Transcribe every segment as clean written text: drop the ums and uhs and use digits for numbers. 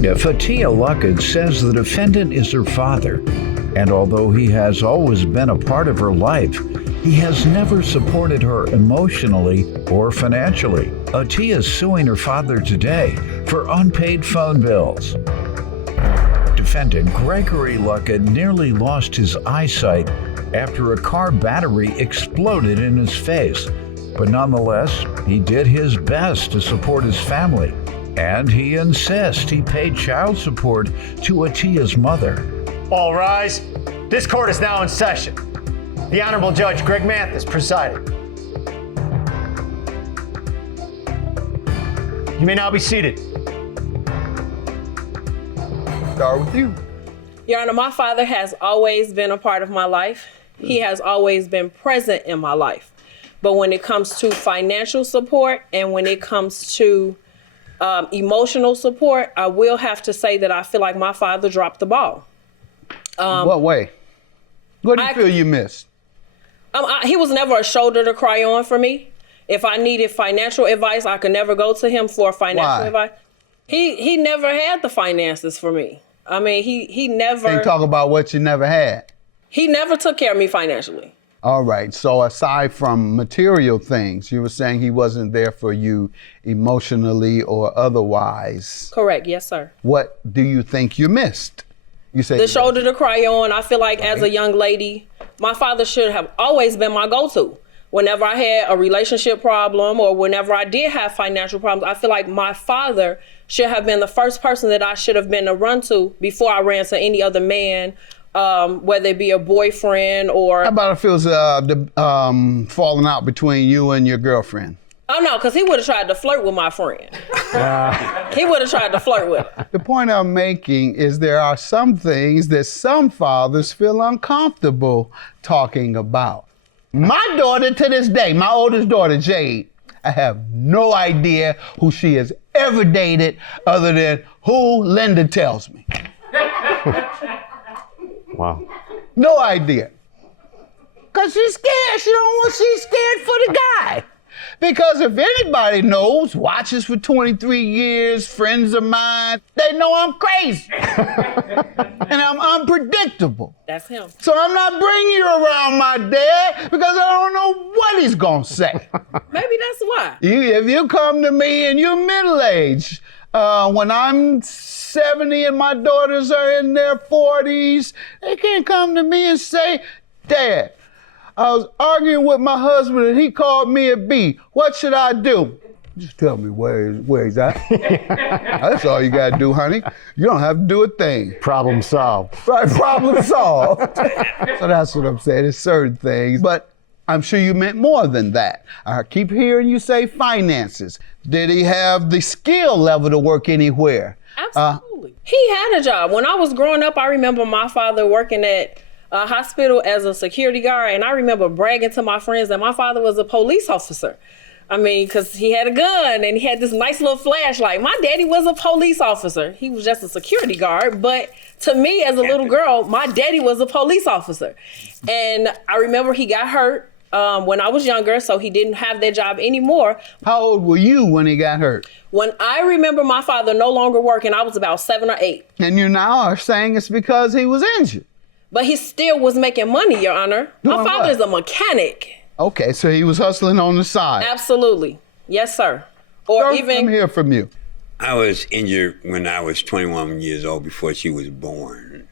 plaintiff, Atia Luckett, says the defendant is her father, and although he has always been a part of her life, he has never supported her emotionally or financially. Atia is suing her father today for unpaid phone bills. Defendant Gregory Luckett nearly lost his eyesight after a car battery exploded in his face. But nonetheless, he did his best to support his family, and he insists he paid child support to Atia's mother. All rise. This court is now in session. The Honorable Judge Greg Mathis presiding. You may now be seated. Start with you. Your Honor, my father has always been a part of my life. He has always been present in my life. But when it comes to financial support and when it comes to emotional support, I will have to say that I feel like my father dropped the ball. What way? What do you feel you missed? He was never a shoulder to cry on for me. If I needed financial advice, I could never go to him for financial advice. He never had the finances for me. I mean, he never... Can you talk about what you never had? He never took care of me financially. All right, so aside from material things, you were saying he wasn't there for you emotionally or otherwise. Correct, yes, sir. What do you think you missed? You say the shoulder to cry on. I feel like as a young lady, my father should have always been my go-to. Whenever I had a relationship problem or whenever I did have financial problems, I feel like my father should have been the first person that I should have been to run to before I ran to any other man, whether it be a boyfriend or... How about if it was falling out between you and your girlfriend? Oh, no, because he would have tried to flirt with my friend. He would have tried to flirt with her. The point I'm making is there are some things that some fathers feel uncomfortable talking about. My daughter to this day, my oldest daughter, Jade, I have no idea who she has ever dated other than who Linda tells me. Wow. No idea. Because she's scared. She's scared for the guy. Because if anybody knows, watches for 23 years, friends of mine, they know I'm crazy. And I'm unpredictable. That's him. So I'm not bringing you around my dad because I don't know what he's going to say. Maybe that's why. If you come to me and you're middle-aged, when I'm 70 and my daughters are in their 40s, they can't come to me and say, Dad, I was arguing with my husband and he called me a B. What should I do? Just tell me where he's at. That's all you gotta do, honey. You don't have to do a thing. Problem solved. Right, problem solved. So that's what I'm saying. It's certain things, but I'm sure you meant more than that. I keep hearing you say finances. Did he have the skill level to work anywhere? Absolutely. He had a job. When I was growing up, I remember my father working at a hospital as a security guard, and I remember bragging to my friends that my father was a police officer. I mean, because he had a gun and he had this nice little flashlight. My daddy was a police officer. He was just a security guard, but to me as a little girl, my daddy was a police officer. And I remember he got hurt when I was younger, so he didn't have that job anymore. How old were you when he got hurt? When I remember my father no longer working, I was about 7 or 8. And you now are saying it's because he was injured. But he still was making money, Your Honor. My father is a mechanic. Okay, so he was hustling on the side. Absolutely. Yes, sir. Or Sir, even... let me hear from you. I was injured when I was 21 years old before she was born.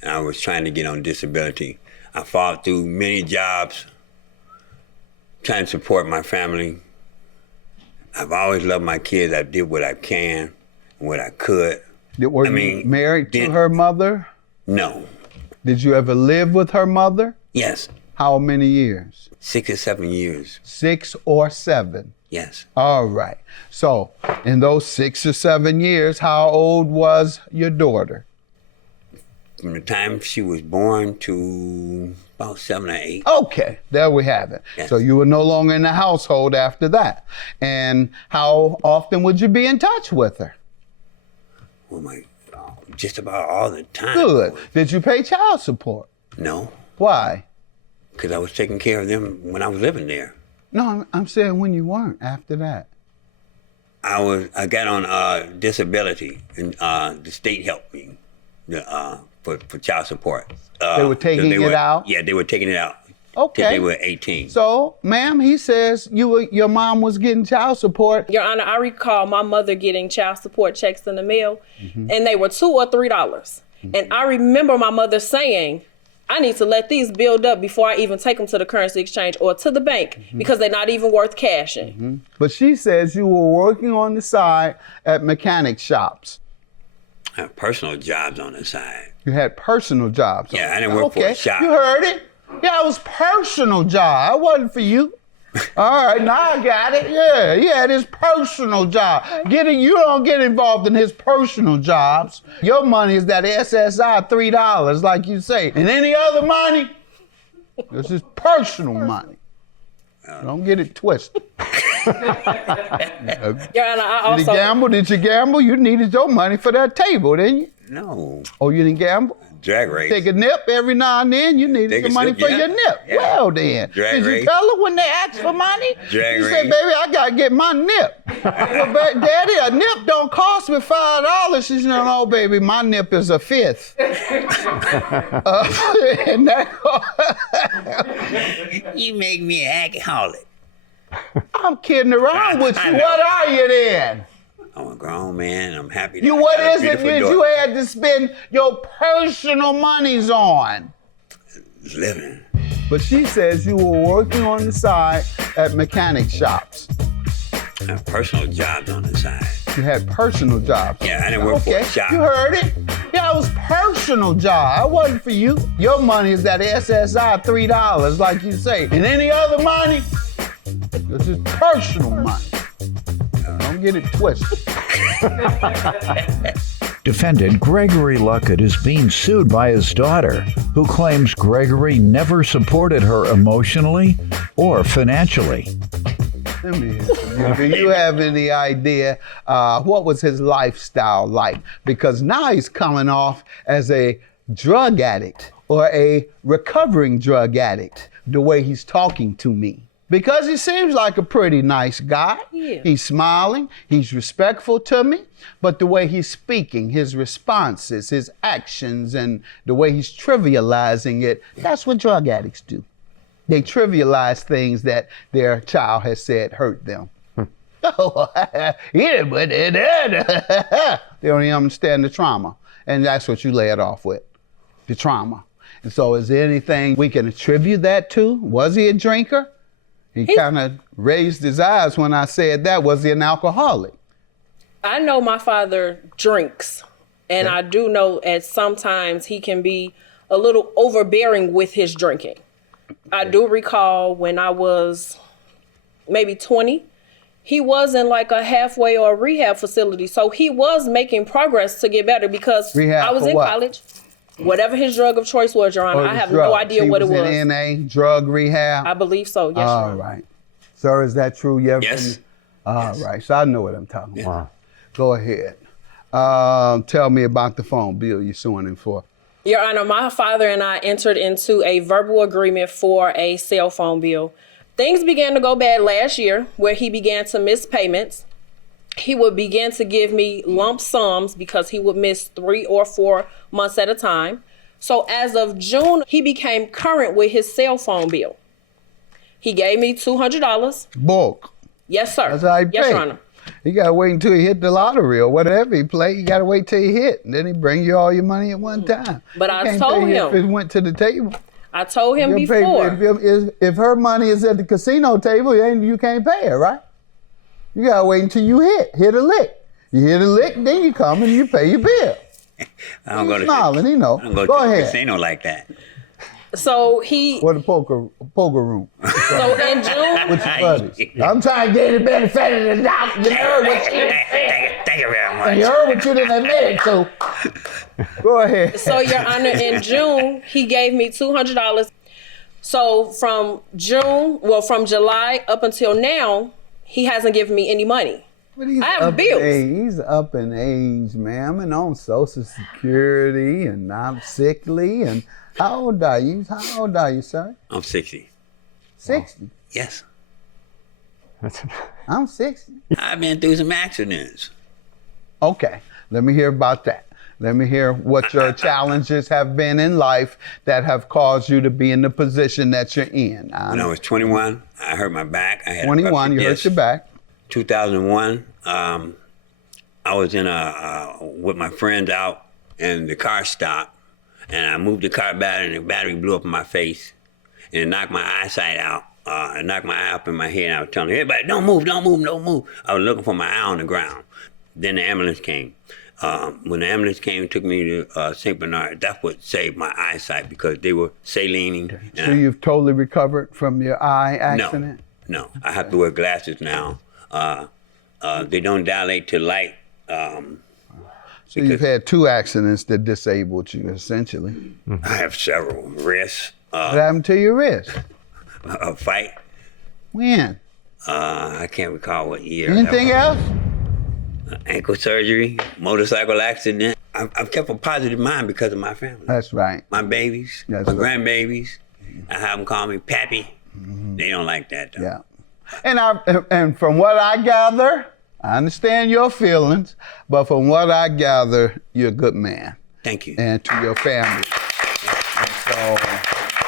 And I was trying to get on disability. I fought through many jobs, trying to support my family. I've always loved my kids. I did what I can and what I could. Were you married to her mother? No. Did you ever live with her mother? Yes. How many years? 6 or 7 years. 6 or 7? Yes. All right. So in those 6 or 7 years, how old was your daughter? From the time she was born to about 7 or 8. Okay, there we have it. Yes. So you were no longer in the household after that. And how often would you be in touch with her? Well, just about all the time. Good. Did you pay child support? No. Why? Because I was taking care of them when I was living there. No, I'm saying when you weren't after that. I got on disability, and the state helped me for child support. They were taking it out? Yeah, they were taking it out. Okay. Till they were 18. So, ma'am, he says your mom was getting child support. Your Honor, I recall my mother getting child support checks in the mail, and they were $2 or $3. And I remember my mother saying, I need to let these build up before I even take them to the currency exchange or to the bank because they're not even worth cashing. But she says you were working on the side at mechanic shops. I have personal jobs on the side. You had personal jobs. Yeah, I didn't work for a shop. You heard it. Yeah, it was personal job. It wasn't for you. All right, now I got it. Yeah, he had his personal job. You don't get involved in his personal jobs. Your money is that SSI $3, like you say. And any other money, this is personal money. Don't get it twisted. Your Honor, I also... Did you gamble? You needed your money for that table, didn't you? No. Oh, you didn't gamble? Drag race. Take a nip every now and then. You needed the money for your nip. Yeah. Well then, Drag did race. you tell her when they asked for money? Drag you race. said, baby, I gotta get my nip. Well, Daddy, a nip don't cost me $5. She said, no, baby, my nip is a fifth. And You make me an alcoholic. I'm kidding around with you. What are you then? I'm a grown man. I'm happy. What is it that you had to spend your personal monies on? Living. But she says you were working on the side at mechanic shops. I have personal jobs on the side. You had personal jobs. Yeah, I didn't work for a shop. You heard it. Yeah, it was personal job. It wasn't for you. Your money is that SSI $3, like you say. And any other money, this is personal money. Don't get it twisted. Defendant Gregory Luckett is being sued by his daughter, who claims Gregory never supported her emotionally or financially. Let me hear from you. Do you have any idea what was his lifestyle like? Because now he's coming off as a drug addict or a recovering drug addict, the way he's talking to me. Because he seems like a pretty nice guy. Yeah. He's smiling, he's respectful to me, but the way he's speaking, his responses, his actions, and the way he's trivializing it, that's what drug addicts do. They trivialize things that their child has said hurt them. Oh, yeah, but they don't even understand the trauma. And that's what you lay it off with, the trauma. And so is there anything we can attribute that to? Was he a drinker? He kind of raised his eyes when I said that. Was he an alcoholic? I know my father drinks, and I do know at sometimes he can be a little overbearing with his drinking. I do recall when I was maybe 20, he was in like a halfway or a rehab facility. So he was making progress to get better because I was in college. Whatever his drug of choice was, Your Honor, I have no idea what it was. He was in NA, drug rehab? I believe so, yes, Your Honor. All right. Sir, is that true? Yes. All right, so I know what I'm talking about. Wow. Go ahead. Tell me about the phone bill you're suing him for. Your Honor, my father and I entered into a verbal agreement for a cell phone bill. Things began to go bad last year where he began to miss payments. He would begin to give me lump sums because he would miss 3 or 4 months at a time. So as of June, he became current with his cell phone bill. He gave me $200. Bulk. Yes, sir. That's how he Yes, paid. Your Honor. You gotta wait until he hit the lottery or whatever he played. You gotta wait till he hit, and then he bring you all your money at one time. But You I can't told pay him. if it went to the table. I told him You'll pay- before. if her money is at the casino table, you can't pay her, right? You gotta wait until you hit a lick. You hit a lick, then you come and you pay your bill. I don't go to smiling, he know. I don't go Go to the ahead. casino like that. So he, Or the poker room. so in June, With your buddies. I'm trying to get the benefit of the doubt. You heard what she Thank you very much. You heard what you didn't admit it to. Go ahead. so Your Honor, in June, he gave me $200. So from July up until now, he hasn't given me any money. But he's I have up in bills. age. He's up in age, ma'am, and on Social Security, and I'm sickly. And how old are you? How old are you, sir? I'm 60. 60. Yes. I'm 60. I've been through some accidents. Okay, let me hear about that. Let me hear what your challenges have been in life that have caused you to be in the position that you're in. When I was 21, I hurt my back. I had 21, you hurt your back. 2001, I was in with my friends out, and the car stopped, and I moved the car back, and the battery blew up in my face, and it knocked my eyesight out. It knocked my eye up in my head, and I was telling everybody, don't move, don't move, don't move. I was looking for my eye on the ground. Then the ambulance came. When the ambulance came and took me to St. Bernard, that's what saved my eyesight, because they were saline. So you've totally recovered from your eye accident? No, I have to wear glasses now. They don't dilate to light. So you've had 2 accidents that disabled you, essentially. I have several wrists. What happened to your wrist? A fight. When? I can't recall what year. Anything else? Ankle surgery, motorcycle accident. I've kept a positive mind because of my family. That's right. My babies, That's my right. grandbabies. I have them call me Pappy. They don't like that though. Yeah. And from what I gather, I understand your feelings, but from what I gather, you're a good man. Thank you. And to your family. And so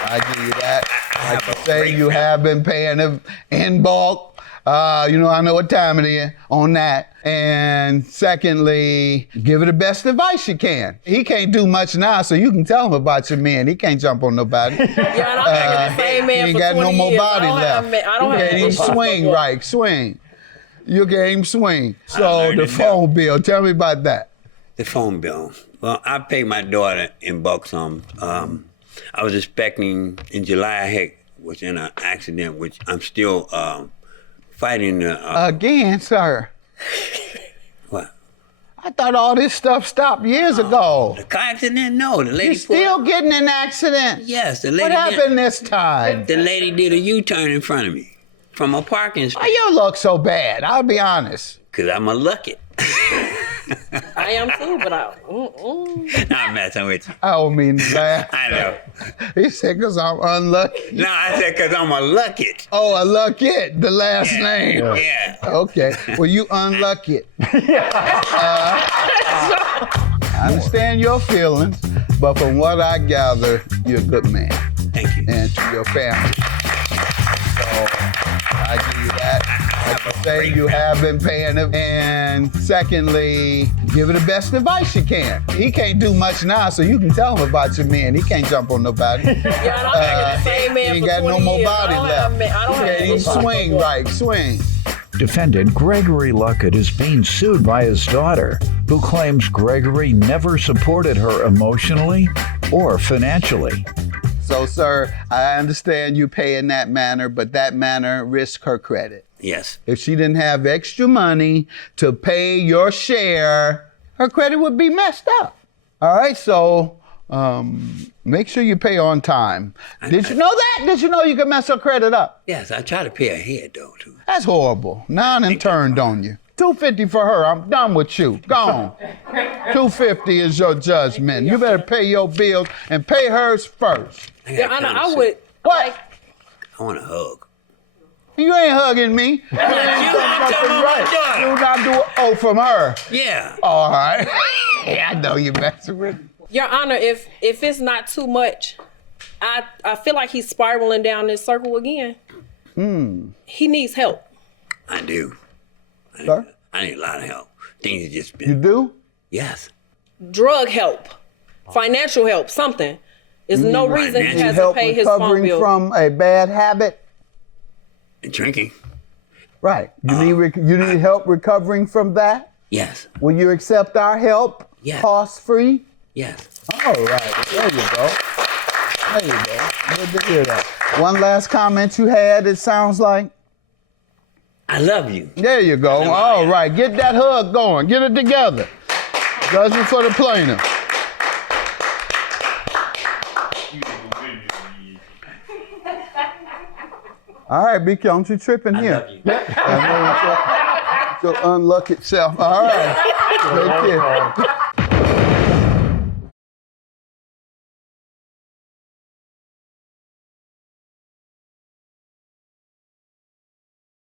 I give you that. I Like have you a say, great you family. have been paying them in bulk. I know what time it is on that. And secondly, give her the best advice you can. He can't do much now, so you can tell him about your man. He can't jump on nobody. Yeah, and I'm the same man He ain't for got 20 no more years. body left. I don't You have can't even swing right. Swing. You can't even swing. So learned the it phone bill, tell me about that. The phone bill. Well, I paid my daughter in bulk sums. I was expecting in July, was in an accident, which I'm still fighting. Again, sir. What? I thought all this stuff stopped years ago. The car accident? No, the lady. You're still getting in accidents? Yes, the lady. What happened this time? The lady did a U-turn in front of me from a parking Why space. you look so bad? I'll be honest. Cause I'm a lucky. I am too, but No, I'm messing with you. I don't mean to laugh. I know. He said, because I'm unlucky. No, I said cause I'm a lucky. Oh, I luck it, the last name. Yeah. Okay. Well, you unlucky. I understand your feelings, but from what I gather, you're a good man. Thank you. And to your family. So I give you that. Like I say, you have been paying him. And secondly, give her the best advice you can. He can't do much now, so you can tell him about your man. He can't jump on nobody. yeah, and I'm the same man He ain't for got 20 no more years. body left. I don't He can't even have swing right. Swing. Defendant Gregory Luckett is being sued by his daughter, who claims Gregory never supported her emotionally or financially. So, sir, I understand you pay in that manner, but that manner risks her credit. Yes. If she didn't have extra money to pay your share, her credit would be messed up. All right, so make sure you pay on time. Did you know that? Did you know you could mess her credit up? Yes, I try to pay ahead though too. That's horrible. Now I done turned on you. $250 for her. I'm done with you. Gone. $250 is your judgment. You better pay your bills and pay hers first. Yeah, I would. What? I want a hug. You ain't hugging me. I'm talking about my daughter. You not do from her. Yeah. All right. Yeah, I know you messing with me. Your Honor, if it's not too much, I feel like he's spiraling down this circle again. He needs help. I do. Sir? I need a lot of help. Things have just been. You do? Yes. Drug help, financial help, something. There's no reason he financial hasn't Help paid his phone recovering bill. from a bad habit? And drinking. Right. You need help recovering from that? Yes. Will you accept our help? Yes. Cost-free? Yes. All right. There you go. There you go. Good to hear that. One last comment you had, it sounds like? I love you. There you go. All right. Get that hug going. Get it together. Judgment for the plaintiff. All right, B. Don't you tripping here. love you. I know your unlucky self. All right. Take care.